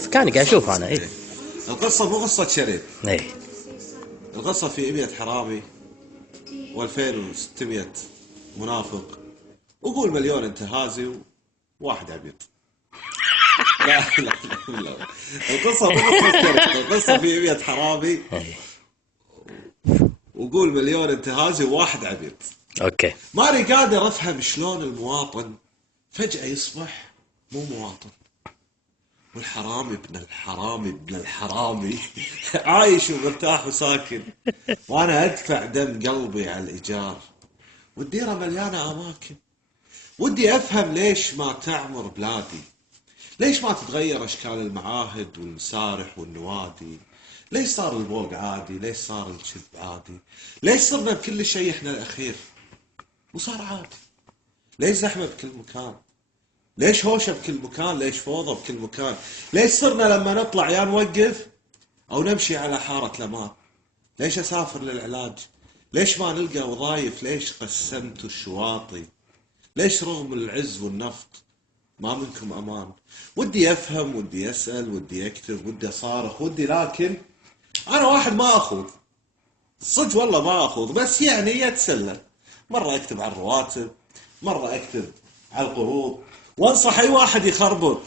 كان قاعد اشوف انا القصة مو قصة شريف. اي القصة في 100 حرامي و2600 منافق، وقول مليون انتهازي وواحد عبيط. لا لا لا, لا. القصة مو قصة شريف، القصة في 100 حرامي اي وقول مليون انتهازي وواحد عبيط. اوكي. ماني قادر افهم شلون المواطن فجأة يصبح مو مواطن، والحرامي ابن الحرامي ابن الحرامي عايش ومرتاح وساكن، وانا ادفع دم قلبي على الايجار، والديرة مليانة اماكن. ودي افهم ليش ما تعمر بلادي، ليش ما تتغير اشكال المعاهد والمسارح والنوادي، ليش صار البوق عادي، ليش صار الكذب عادي، ليش صرنا بكل شيء احنا الاخير وصار عادي، ليش زحمة بكل مكان، ليش هوشة بكل مكان، ليش فوضى بكل مكان، ليش صرنا لما نطلع يا نوقف او نمشي على حارة الامان، ليش اسافر للعلاج، ليش ما نلقى وظايف، ليش قسمتوا الشواطئ، ليش رغم العز والنفط ما منكم امان. ودي افهم، ودي اسأل، ودي اكتب، ودي اصارخ، ودي، لكن انا واحد ما اخوض، صدق والله ما اخوض، بس يعني يتسلى. مرة اكتب على الرواتب، مرة اكتب على القروض، وانصح اي واحد يخربط،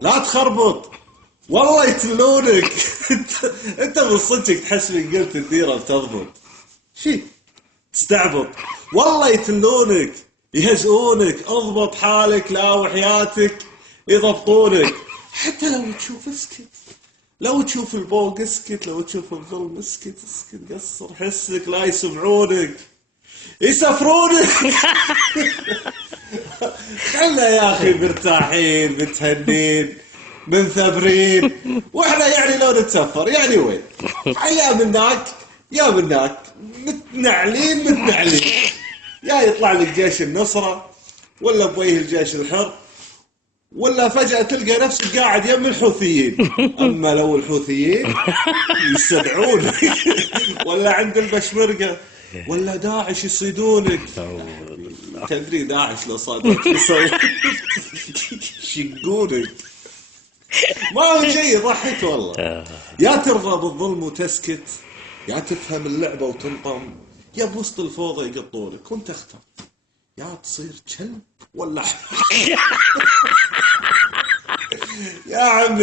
لا تخربط والله يتلونك. انت من صدقك تحس من قلت الديرة بتضبط شي تستعبط، والله يتلونك يهزئونك، اضبط حالك لا وحياتك يضبطونك. حتى لو تشوف اسكت، لو تشوف البوق اسكت، لو تشوف الظلم اسكت، اسكت قصر حسك لا يسمعونك يسفرونك. خلنا يا اخي مرتاحين متهنين منثبرين، واحنا يعني لو نتسفر يعني وين؟ يا مناك يا مناك، متنعلين متنعلين، يا يطلع لك جيش النصرة ولا بويه الجيش الحر، ولا فجأة تلقى نفسك قاعد يم الحوثيين. أما لو الحوثيين يستدعونك ولا عند البشمركة ولا داعش يصيدونك. تدري داعش لو صادوك يصير يشقونك. ما هو شيء يضحك والله. يا ترضى بالظلم وتسكت، يا تفهم اللعبة وتنطم، يا بوسط الفوضى يقطونك وانت اختار، يا تصير كلب ولا يا عمي